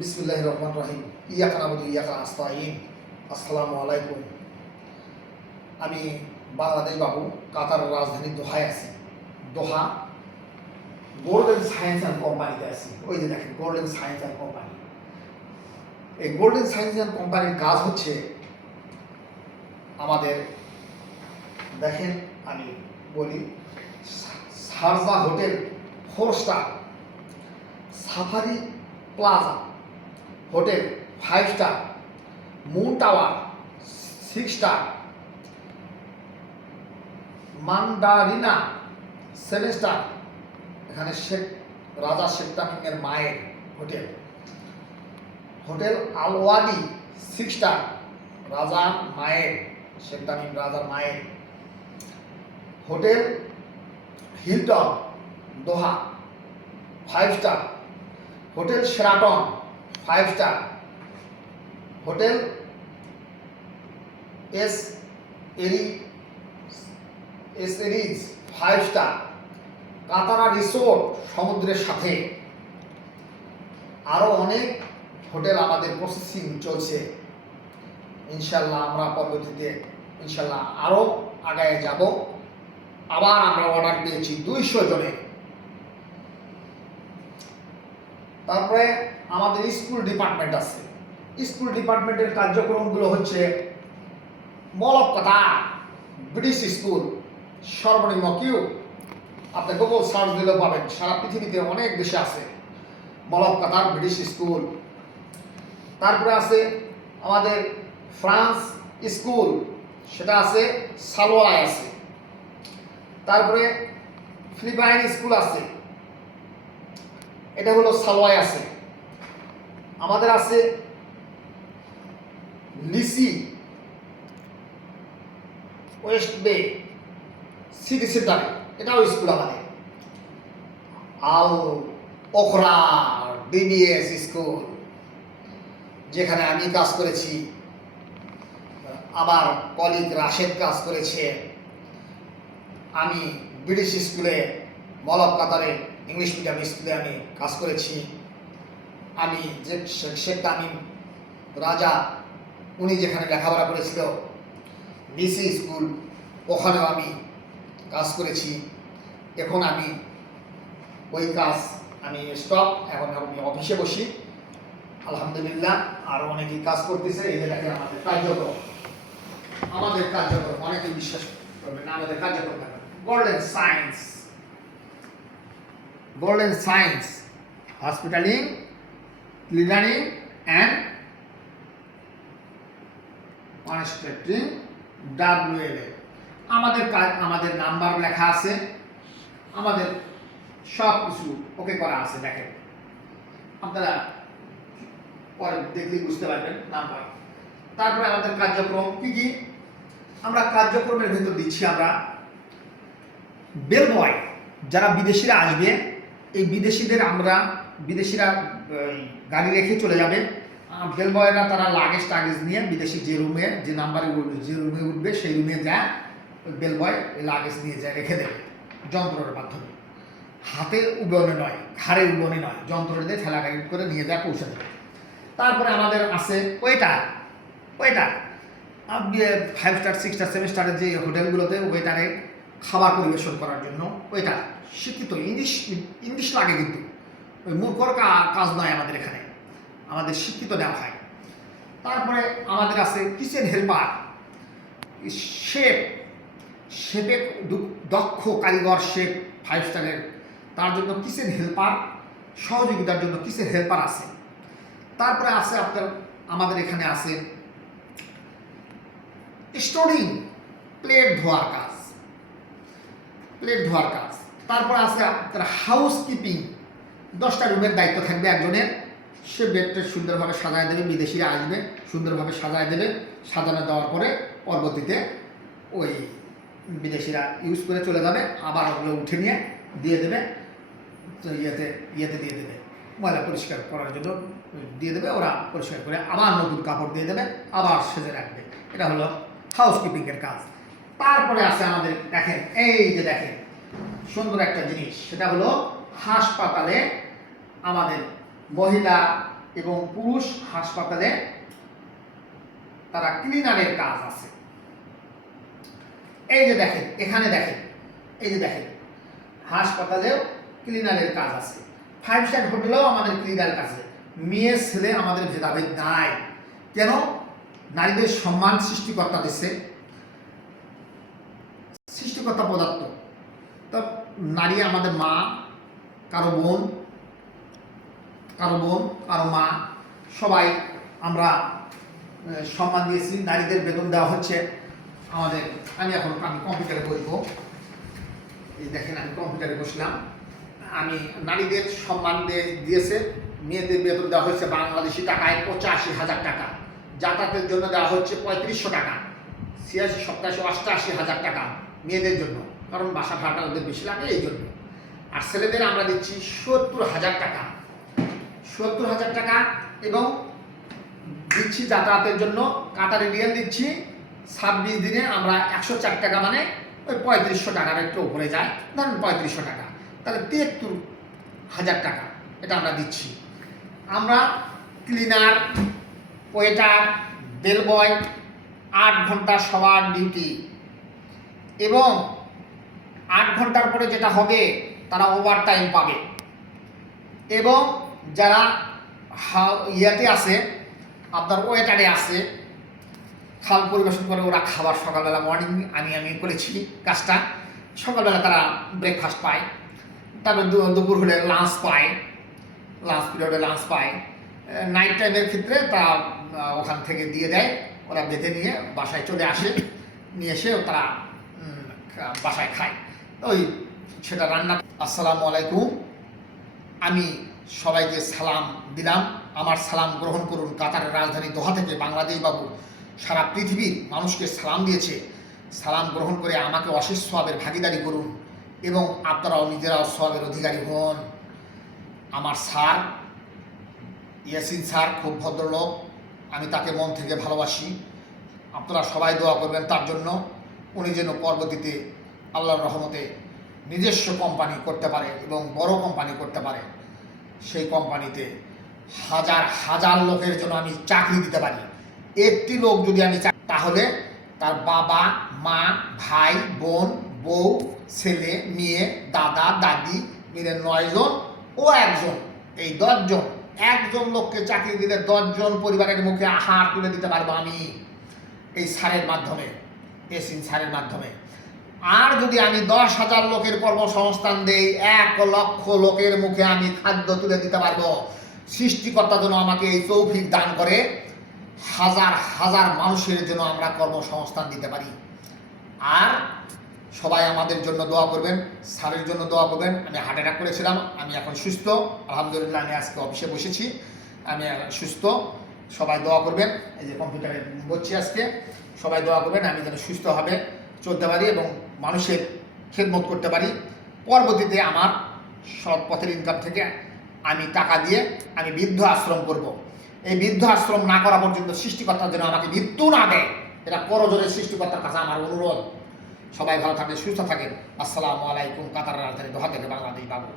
বিসমিল্লাহির রহমানির রহিম। ইয়াকা নাবুদু ইয়াকা নাস্তাইন। আসসালামু আলাইকুম। আমি বাংলাদেশ বাবু, কাতারের রাজধানী দোহায় আছি। দোহা গোল্ডেন সায়েন্স অ্যান্ড কোম্পানিতে আছি। ওই যে দেখেন গোল্ডেন সায়েন্স অ্যান্ড কোম্পানি। এই গোল্ডেন সায়েন্স অ্যান্ড কোম্পানির কাজ হচ্ছে আমাদের, দেখেন আমি বলি, Sharjah hotel 4 star, Safari plaza hotel 5 star, Moon Tower 6 star, Mandarina 7 star, এখানে রাজা শেখ তামিমের মায়ের হোটেল, হোটেল আলওয়াদি 6 স্টার, রাজার মায়ের, শেখ তামিম রাজার মায়ের hotel, Hilton Doha 5 star, hotel Sheraton 5 star, hotel এরিজ 5 স্টার, কাতারা রিসোর্ট সমুদ্রের সাথে, আরও অনেক হোটেল আমাদের প্রসেসিং চলছে। ইনশাল্লাহ আমরা পরবর্তীতে ইনশাল্লাহ আরও আগায় যাব। আবার আমরা অর্ডার পেয়েছি 200 জনের। তারপরে আমাদের স্কুল ডিপার্টমেন্ট আছে। স্কুল ডিপার্টমেন্টের কার্যক্রমগুলো হচ্ছে মল অফ কাতার ব্রিটিশ স্কুল, সর্বনিম্ন কিউ, আপনি গুগল সার্চ দিলেও পাবেন, সারা পৃথিবীতে অনেক দেশে আছে মল অফ কাতার ব্রিটিশ স্কুল। তারপরে আছে আমাদের ফ্রান্স স্কুল, সেটা আছে সালোয়ায় আছে। তারপরে ফিলিপাইন স্কুল আছে, এটা হলো সালোয়ায় আছে। আমাদের আছে লিসি ওয়েস্ট বে সিটি সেন্টারে, এটাও স্কুল আমাদের। আল ওখরা ডিবিএস স্কুল, যেখানে আমি কাজ করেছি, আমার কলিগ রাশেদ কাজ করেছে। আমি ব্রিটিশ স্কুলে মল অফ কাতারে ইংলিশ মিডিয়াম স্কুলে আমি কাজ করেছি। আমি যে শেখ তামিম রাজা উনি যেখানে লেখাপড়া করেছিল বিসি স্কুল, ওখানেও আমি কাজ করেছি। এখন আমি ওই কাজ আমি স্টপ, এখন আমি অফিসে বসি আলহামদুলিল্লাহ। আরও অনেকেই কাজ করতেছে। এই যে দেখেন আমাদের কার্যক্রম, অনেকে বিশ্বাস করবে না আমাদের কার্যক্রম। Golden Science hospitaling, cleanering and constructing WLA। আমাদের কাজ, আমাদের নাম্বার লেখা আছে, আমাদের সব কিছু ওকে করা আছে। দেখেন আপনারা পরে দেখলেই বুঝতে পারবেন নাম্বার। তারপরে আমাদের কার্যক্রম কি কি, আমরা কার্যক্রমের ভেতর দিচ্ছি আমরা বেল বয়, যারা বিদেশিরা আসবে, এই বিদেশিরা গাড়ি রেখে চলে যাবে। বেল বয়রা তারা লাগেজ টাগেজ নিয়ে বিদেশি যে নাম্বারে যে রুমে উঠবে সেই রুমে যায়, ওই বেল বয় ওই লাগেজ নিয়ে যায়, রেখে দেবে যন্ত্রের মাধ্যমে। হাতে উবনে নয়, ঘাড়ে উবনে নয়, যন্ত্র দিয়ে ঠেলা গাড়ি করে নিয়ে যায়, পৌঁছে দেবে। তারপরে আমাদের আছে ওয়েটার 5 স্টার 6 স্টার 7 স্টারের যে হোটেলগুলোতে ওয়েটারে খাবার পরিবেশন করার জন্য ওয়েটার শিক্ষিত, ইংলিশ লাগে, কিন্তু ওই মূর্খর কাজ নয় আমাদের এখানে, আমাদের শিক্ষিত দেওয়া হয়। তারপরে আমাদের আছে কিচেন হেল্পার, শেফে দক্ষ কারিগর, শেফ 5 স্টারের, তার জন্য কিচেন হেল্পার, সহযোগিতার জন্য কিচেন হেল্পার আছে। তারপরে আছে আমাদের এখানে আছে স্টোরিং, প্লেট ধোয়ার কাজ। তারপর আছে আপনার হাউস কিপিং, 10টা রুমের দায়িত্ব থাকবে একজনের, সে বেডটা সুন্দরভাবে সাজায় দেবে, বিদেশিরা আসবে সুন্দরভাবে সাজায় দেবে, সাজানো দেওয়ার পরে পরবর্তীতে ওই বিদেশিরা ইউজ করে চলে যাবে, আবার ওগুলো উঠে নিয়ে দিয়ে দেবে, ইয়েতে দিয়ে দেবে, ময়লা পরিষ্কার করার জন্য দিয়ে দেবে, ওরা পরিষ্কার করে আবার নতুন কাপড় দিয়ে দেবে, আবার সেজে রাখবে। এটা হলো হাউসকিপিংয়ের কাজ। তারপরে আছে আমাদের, দেখেন এই যে দেখেন সুন্দর একটা জিনিস, সেটা হলো হাসপাতালে আমাদের মহিলা এবং পুরুষ হাসপাতালে তারা ক্লিনারের কাজ আছে। এই যে দেখেন, এখানে দেখেন, এই যে দেখেন, হাসপাতালেও ক্লিনারের কাজ আছে, 5 স্টার হোটেলেও আমাদের ক্লিনার কাজ আছে। মেয়ে ছেলে আমাদের ভেদাভেদ নাই। কেন? নারীদের সম্মান সৃষ্টিকর্তা দিচ্ছে, সৃষ্টিকর্তা পদার্থ। তো নারী আমাদের মা, কারো বোন, কারো মা, সবাই আমরা সম্মান দিয়েছি। নারীদের বেতন দেওয়া হচ্ছে আমাদের। আমি কম্পিউটারে বসবো, এই দেখেন আমি কম্পিউটারে বসলাম। আমি নারীদের সম্মান দিয়েছে। মেয়েদের বেতন দেওয়া হচ্ছে বাংলাদেশি টাকায় 85,000 টাকা, যাতায়াতের জন্য দেওয়া হচ্ছে 3500 টাকা, 86, 87, 88,000 টাকা মেয়েদের জন্য, কারণ বাসা ভাড়াটা ওদের বেশি লাগে এই জন্য। আর ছেলেদের আমরা দিচ্ছি 70,000 টাকা, 70,000 টাকা, এবং দিচ্ছি যাতায়াতের জন্য কাতারি রিয়াল দিচ্ছি 26 দিনে আমরা 104 টাকা, মানে ওই 3500 টাকার একটু উপরে যায়, ধরুন 3500 টাকা, তাহলে 73,000 টাকা এটা আমরা দিচ্ছি। আমরা ক্লিনার, ওয়েটার, বেলবয় 8 ঘন্টা সবার ডিউটি, এবং 8 ঘন্টার পরে যেটা হবে তারা ওভার টাইম পাবে। এবং যারা ইয়াতে আছে, আপনার ওয়েটারে আছে, খাবার পরিবেশন করে, ওরা খাবার সকালবেলা মর্নিং আমি করেছি কাজটা, সকালবেলা তারা ব্রেকফাস্ট পায়, তারপর দুপুর হলে লাঞ্চ পায়, লাঞ্চ পিরিয়ডে লাঞ্চ পায়। নাইট টাইমের ক্ষেত্রে তারা ওখান থেকে দিয়ে দেয়, ওরা বেঁধে নিয়ে বাসায় চলে আসে, নিয়ে এসে তারা বাসায় খায়। ওই সেটা রান্না। আসসালামু আলাইকুম, আমি সবাইকে সালাম দিলাম। আমার সালাম গ্রহণ করুন। কাতারের রাজধানী দোহা থেকে বাংলাদেশ বাবু সারা পৃথিবীর মানুষকে সালাম দিয়েছে। সালাম গ্রহণ করে আমাকে অশেষ সওয়াবের ভাগিদারি করুন, এবং আপনারাও নিজেরাও সওয়াবের অধিকারী হন। আমার স্যার ইয়াসিন স্যার খুব ভদ্রলোক, আমি তাকে মন থেকে ভালোবাসি। আপনারা সবাই দোয়া করবেন তার জন্য, উনি যেন পরবর্তীতে আল্লাহর রহমতে নিজস্ব কোম্পানি করতে পারে এবং বড় কোম্পানি করতে পারে। সেই কোম্পানিতে হাজার হাজার লোকের জন্য আমি চাকরি দিতে পারি। একটি লোক যদি আমি তাহলে তার বাবা, মা, ভাই, বোন, বউ, ছেলে, মেয়ে, দাদা, দাদি মিলে 9 জন ও একজন, এই 10 জন। একজন লোককে চাকরি দিলে 10 জন পরিবারের মুখে আহার তুলে দিতে পারবো আমি এই স্যারের মাধ্যমে, এসিন স্যারের মাধ্যমে। আর যদি আমি 10,000 লোকের কর্মসংস্থান দেই, 1 লক্ষ লোকের মুখে আমি খাদ্য তুলে দিতে পারবো। সৃষ্টিকর্তা যেন আমাকে এই তৌফিক দান করে, হাজার হাজার মানুষের জন্য আমরা কর্মসংস্থান দিতে পারি। আর সবাই আমাদের জন্য দোয়া করবেন, স্যারের জন্য দোয়া করবেন। আমি হার্ট অ্যাটাক করেছিলাম, আমি এখন সুস্থ আলহামদুলিল্লাহ। আমি আজকে অফিসে বসেছি, আমি সুস্থ। সবাই দোয়া করবেন। এই যে কম্পিউটারে বসছি আজকে, সবাই দোয়া করবেন আমি যেন সুস্থভাবে চলতে পারি এবং মানুষের খেদমত করতে পারি। পরবর্তীতে আমার সৎ পথের ইনকাম থেকে আমি টাকা দিয়ে আমি বৃদ্ধ আশ্রম করব। এই বৃদ্ধ আশ্রম না করা পর্যন্ত সৃষ্টিকর্তার জন্য আমাকে মৃত্যু না দেয়, এটা করজোরে সৃষ্টিকর্তার কাছে আমার অনুরোধ। সবাই ভালো থাকবেন, সুস্থ থাকেন। আসসালামু আলাইকুম। কাতারের রাজধানী দোহা থেকে বাংলাদেশ বাবু।